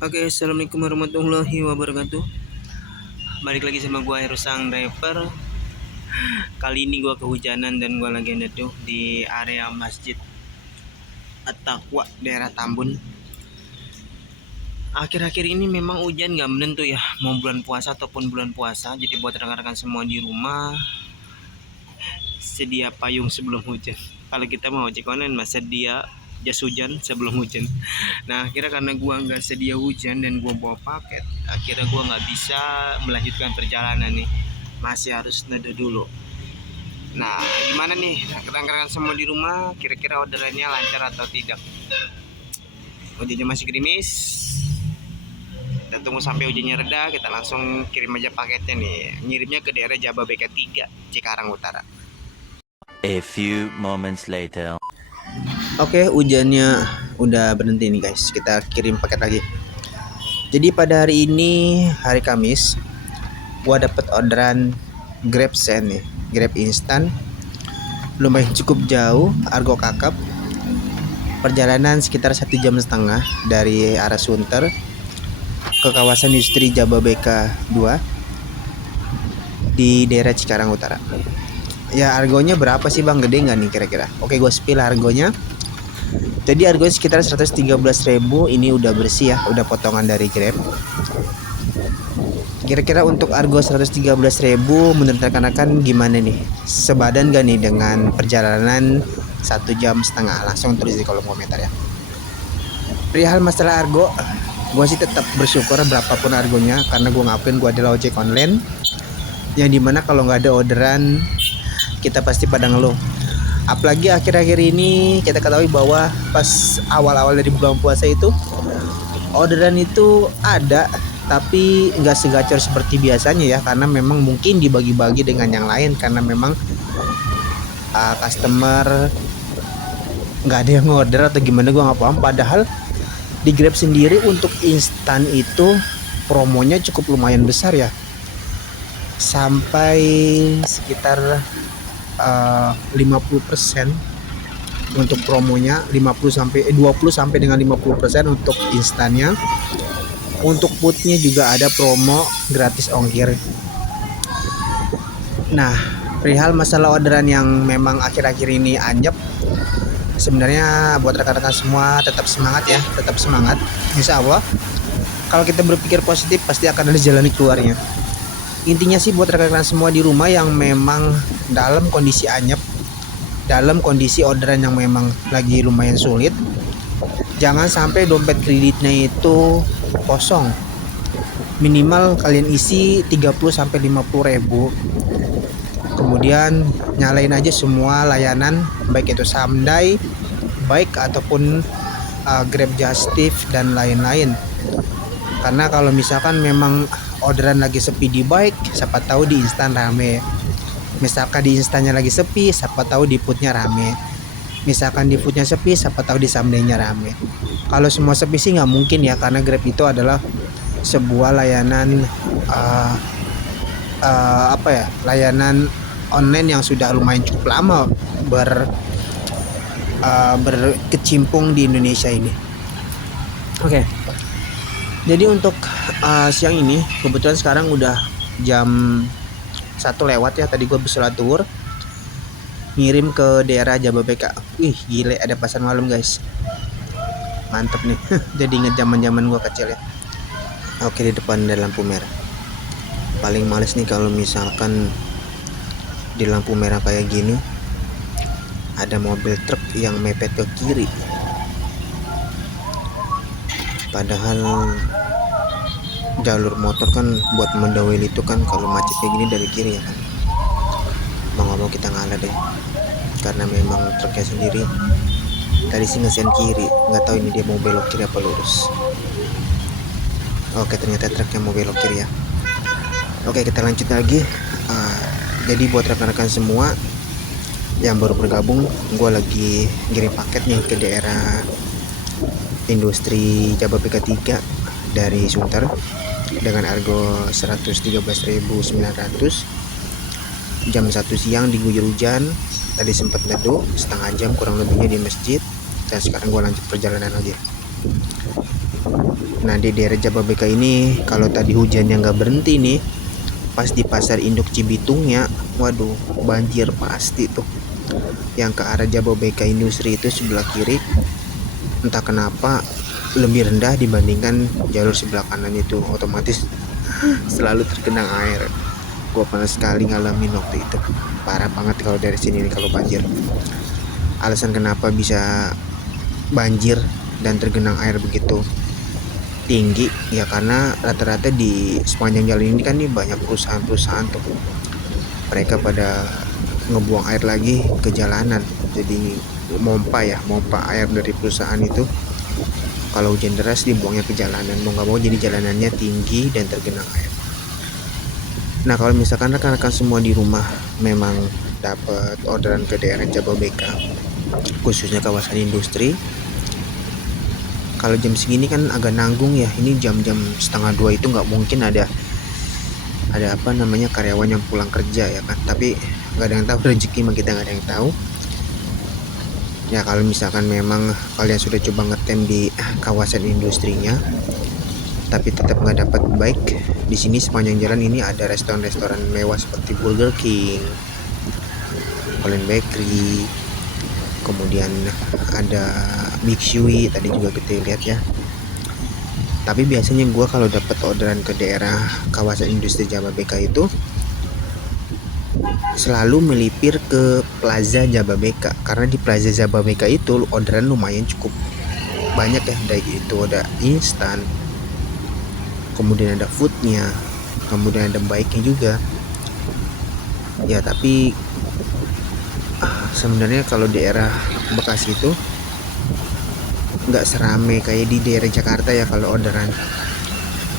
Oke, assalamualaikum warahmatullahi wabarakatuh. Balik lagi sama gua Heru Sang Driver. Kali ini gua kehujanan dan gua lagi ada tuh di area Masjid At-Taqwa daerah Tambun. Akhir-akhir ini memang hujan nggak menentu ya, mau bulan puasa ataupun bulan puasa. Jadi buat rekan-rekan semua di rumah, sedia payung sebelum hujan. Kalau kita mau ojek online mas sedia jas hujan sebelum hujan. Nah akhirnya karena gua nggak sedia hujan dan gua bawa paket, akhirnya gua nggak bisa melanjutkan perjalanan nih, masih harus nada dulu. Nah gimana nih rekan-rekan semua di rumah, kira-kira orderannya lancar atau tidak? Hujannya masih gerimis, kita tunggu sampai hujannya reda, kita langsung kirim aja paketnya nih. Ngirimnya ke daerah Jababeka 3 Cikarang Utara. A few moments later. Oke, hujannya udah berhenti nih guys. Kita kirim paket lagi. Jadi pada hari ini, hari Kamis, gua dapet orderan Grab Send nih, Grab instan. Lumayan cukup jauh, argo kakap. Perjalanan sekitar 1,5 jam dari arah Sunter ke kawasan industri Jababeka 2 di daerah Cikarang Utara. Ya argonya berapa sih bang? Gede nggak nih kira-kira? Oke, gue spill harganya. Jadi harganya sekitar 113.000. Ini udah bersih ya, udah potongan dari Grab. Kira-kira untuk harga 113.000 menurut rekan-rekan gimana nih? Sebadan gak nih dengan perjalanan 1,5 jam? Langsung tulis di kolom komentar ya. Perihal masalah argo, gue sih tetap bersyukur berapapun argonya, karena gue ngapain gue adalah ojek online yang dimana kalau nggak ada orderan kita pasti pada ngeluh. Apalagi akhir-akhir ini kita ketahui bahwa pas awal-awal dari bulan puasa itu orderan itu ada, tapi nggak segacor seperti biasanya ya, karena memang mungkin dibagi-bagi dengan yang lain, karena memang customer nggak ada yang order atau gimana, gue nggak paham. Padahal di Grab sendiri untuk instan itu promonya cukup lumayan besar ya, sampai sekitar 50% untuk promonya, 20 sampai dengan 50% untuk instannya. Untuk foodnya juga ada promo gratis ongkir. Nah, perihal masalah orderan yang memang akhir-akhir ini anyep, sebenarnya buat rekan-rekan semua tetap semangat ya, tetap semangat. Insya Allah kalau kita berpikir positif pasti akan ada jalan keluarnya. Intinya sih buat rekan-rekan semua di rumah yang memang dalam kondisi anyep, dalam kondisi orderan yang memang lagi lumayan sulit, jangan sampai dompet kreditnya itu kosong. Minimal kalian isi 30-50 ribu. Kemudian nyalain aja semua layanan, baik itu Samday, baik ataupun Grab Justif dan lain-lain. Karena kalau misalkan memang orderan lagi sepi di bike, siapa tahu di instan rame. Misalkan di instannya lagi sepi, siapa tahu di foodnya rame. Misalkan di foodnya sepi, siapa tahu di Samdaynya rame. Kalau semua sepi sih nggak mungkin ya, karena Grab itu adalah sebuah layanan layanan online yang sudah lumayan cukup lama berkecimpung di Indonesia ini. Oke. Jadi untuk siang ini kebetulan sekarang udah jam 1 lewat ya. Tadi gue bersolat zuhur, ngirim ke daerah Jababeka. Wih gile, ada pasar malam guys, mantep nih. Jadi inget zaman gue kecil ya. Oke, di depan ada lampu merah. Paling males nih kalau misalkan di lampu merah kayak gini ada mobil truk yang mepet ke kiri, padahal jalur motor kan buat mendahului itu kan, kalau macet kayak gini dari kiri ya kan. Mau nggak mau kita ngalah deh, karena memang truknya sendiri tadi sih ngesen kiri, nggak tahu ini dia mau belok kiri apa lurus. Oke, ternyata truknya mau belok kiri ya. Oke, kita lanjut lagi. Jadi buat rekan-rekan semua yang baru bergabung, gue lagi ngirim paket nih ke daerah industri Jababeka 3 dari Sunter dengan harga 113.900. Jam 1 siang diguyur hujan, tadi sempat neduh setengah jam kurang lebihnya di masjid, dan sekarang gue lanjut perjalanan lagi. Nah di daerah Jababeka ini kalau tadi hujannya nggak berhenti nih, pas di pasar induk Cibitungnya, waduh banjir pasti tuh. Yang ke arah Jababeka Industri itu sebelah kiri, entah kenapa lebih rendah dibandingkan jalur sebelah kanan itu, otomatis selalu tergenang air. Gua pernah sekali ngalamin waktu itu, parah banget kalau dari sini nih kalau banjir. Alasan kenapa bisa banjir dan tergenang air begitu tinggi ya karena rata-rata di sepanjang jalan ini kan nih banyak perusahaan-perusahaan tuh, mereka pada ngebuang air lagi ke jalanan, jadi mompa air dari perusahaan itu kalau hujan deras dibuangnya ke jalanan, mau nggak mau jadi jalanannya tinggi dan tergenang air. Nah kalau misalkan rekan-rekan semua di rumah memang dapat orderan ke daerah Jababeka, khususnya kawasan industri, kalau jam segini kan agak nanggung ya, ini jam-jam setengah dua itu nggak mungkin ada apa namanya karyawan yang pulang kerja ya kan, tapi nggak ada yang tahu, rezeki mah kita nggak ada yang tahu ya. Kalau misalkan memang kalian sudah coba ngetem di kawasan industrinya tapi tetap nggak dapat baik, di sini sepanjang jalan ini ada restoran-restoran mewah seperti Burger King, Holland Bakery, kemudian ada Big Shui tadi juga kita lihat ya. Tapi biasanya gue kalau dapat orderan ke daerah kawasan industri Jababeka itu selalu melipir ke Plaza Jababeka, karena di Plaza Jababeka itu orderan lumayan cukup banyak ya, dari itu ada instan, kemudian ada foodnya, kemudian ada baiknya juga ya. Tapi sebenarnya kalau daerah Bekasi itu nggak serame kayak di daerah Jakarta ya kalau orderan.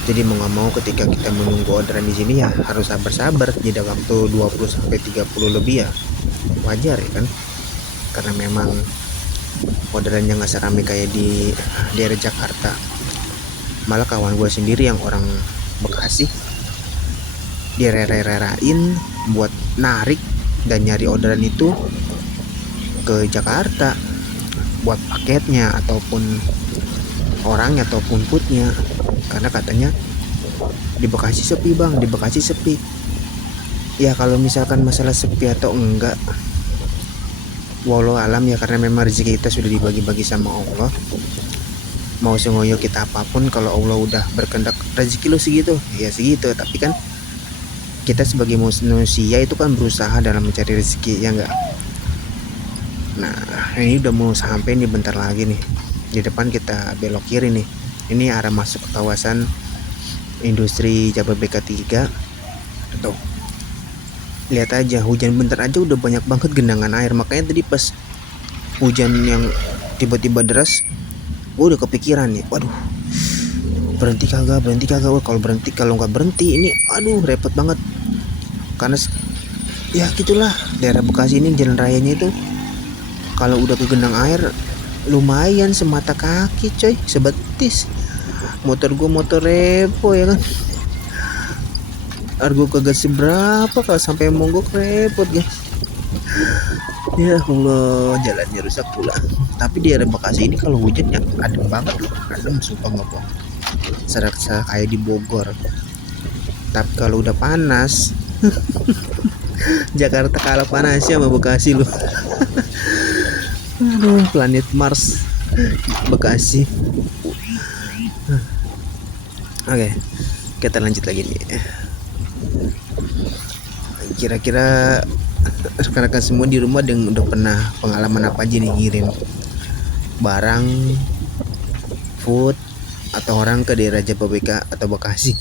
Jadi mau nggak mau ketika kita menunggu orderan di sini ya harus sabar-sabar, jeda waktu 20-30 lebih ya wajar ya kan, karena memang orderannya nggak serame kayak di daerah Jakarta. Malah kawan gue sendiri yang orang Bekasi dia rere-rerain buat narik dan nyari orderan itu ke Jakarta buat paketnya ataupun orangnya ataupun foodnya, karena katanya di Bekasi sepi bang, di Bekasi sepi ya. Kalau misalkan masalah sepi atau enggak walau alam ya, karena memang rezeki kita sudah dibagi-bagi sama Allah, mau sengoyo kita apapun kalau Allah udah berkehendak rezeki lo segitu ya segitu. Tapi kan kita sebagai manusia itu kan berusaha dalam mencari rezeki ya enggak. Nah ini udah mau sampai nih bentar lagi nih, di depan kita belok kiri nih, ini arah masuk ke kawasan industri Jababeka 3 tuh. Lihat aja, hujan bentar aja udah banyak banget genangan air. Makanya tadi pas hujan yang tiba-tiba deras gue udah kepikiran nih, waduh berhenti kagak. Kalau berhenti, kalau nggak berhenti ini aduh repot banget. Karena ya gitulah, daerah Bekasi ini jalan rayanya itu kalau udah kegenang air lumayan semata kaki coy, sebetis. Motor gue motor repo ya kan, argo kagak seberapa, kalau sampai monggok repot guys. Ya Allah, jalannya rusak pula. Tapi di daerah Bekasi ini kalau hujan ya adem banget loh, adem sumpah nggak bohong, serasa kayak di Bogor. Tapi kalau udah panas Jakarta kalah panasnya sama Bekasi loh. Aduh, planet Mars Bekasi. Oke, kita lanjut lagi nih. Kira-kira rekan-rekan semua di rumah yang udah pernah pengalaman apa aja nih ngirim barang, food atau orang ke daerah Jababeka atau Bekasi?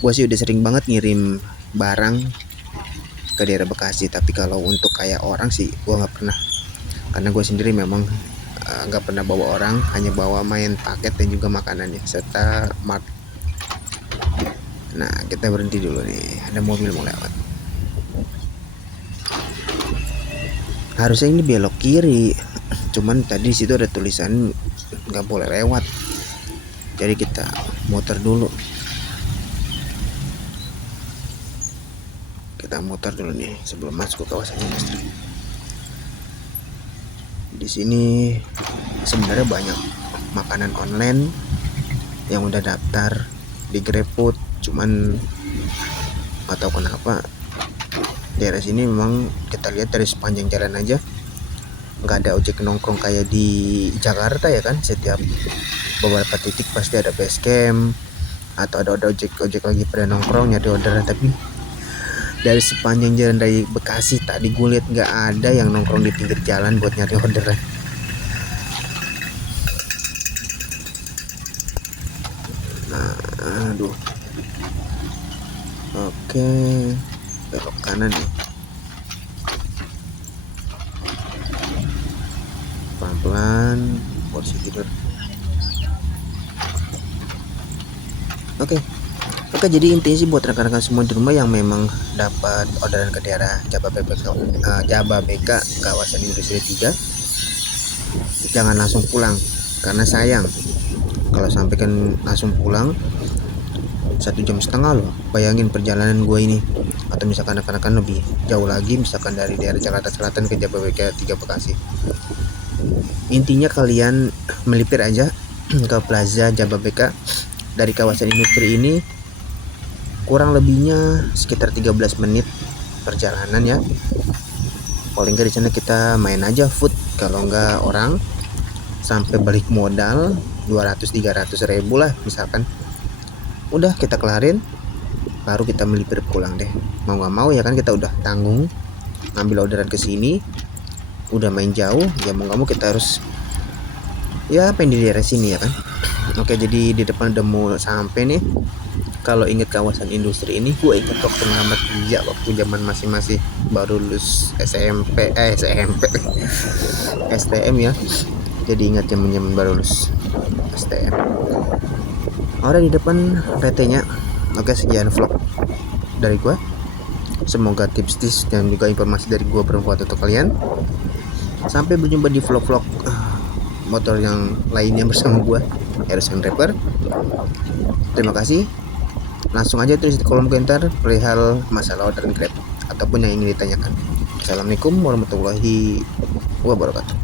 Gue sih udah sering banget ngirim barang ke daerah Bekasi, tapi kalau untuk kayak orang sih gue nggak pernah, karena gue sendiri memang nggak pernah bawa orang, hanya bawa main paket dan juga makanannya serta mart. Nah kita berhenti dulu nih, ada mobil mau lewat. Harusnya ini belok kiri, cuman tadi situ ada tulisan nggak boleh lewat, jadi kita muter dulu. Kita muter dulu nih sebelum masuk ke kawasan industri. Di sini sebenarnya banyak makanan online yang udah daftar di GrabFood, cuman nggak tahu kenapa daerah sini memang kita lihat dari sepanjang jalan aja nggak ada ojek nongkrong kayak di Jakarta ya kan. Setiap beberapa titik pasti ada base camp atau ada ojek lagi pada nongkrong nyari orderan, tapi dari sepanjang jalan dari Bekasi tadi gue lihat nggak ada yang nongkrong di pinggir jalan buat nyari orderan. Nah, aduh. Oke, belok kanan nih. Pelan-pelan, posisi tidur. Oke, jadi intinya sih buat rekan-rekan semua di rumah yang memang dapat orderan ke daerah Jababeka kawasan Industri 3, jangan langsung pulang karena sayang kalau sampai kan langsung pulang 1,5 jam loh. Bayangin perjalanan gue ini, atau misalkan rekan-rekan lebih jauh lagi, misalkan dari daerah Jakarta Selatan ke Jababeka 3 Bekasi. Intinya kalian melipir aja ke Plaza Jababeka dari kawasan industri ini, kurang lebihnya sekitar 13 menit perjalanan ya. Paling nggak di sana kita main aja food, kalau nggak orang sampai balik modal 200-300 ribu lah misalkan. Udah kita kelarin baru kita melipir pulang deh. Mau nggak mau ya kan, kita udah tanggung ngambil orderan ke sini, udah main jauh ya, mau nggak mau kita harus ya pengen di daerah sini ya kan. Oke, jadi di depan udah mau sampai nih. Kalau inget kawasan industri ini, gue inget waktu ngamat kerja waktu zaman masih baru lulus SMP STM ya. Jadi ingat zaman baru lulus STM. Orang di depan PT-nya. Oke, sekian vlog dari gue. Semoga tips-tips dan juga informasi dari gue bermanfaat untuk kalian. Sampai berjumpa di vlog-vlog motor yang lainnya bersama gue, Harrison Rapper. Terima kasih. Langsung aja tulis di kolom komentar perihal masalah orderan Grab ataupun yang ingin ditanyakan. Assalamualaikum warahmatullahi wabarakatuh.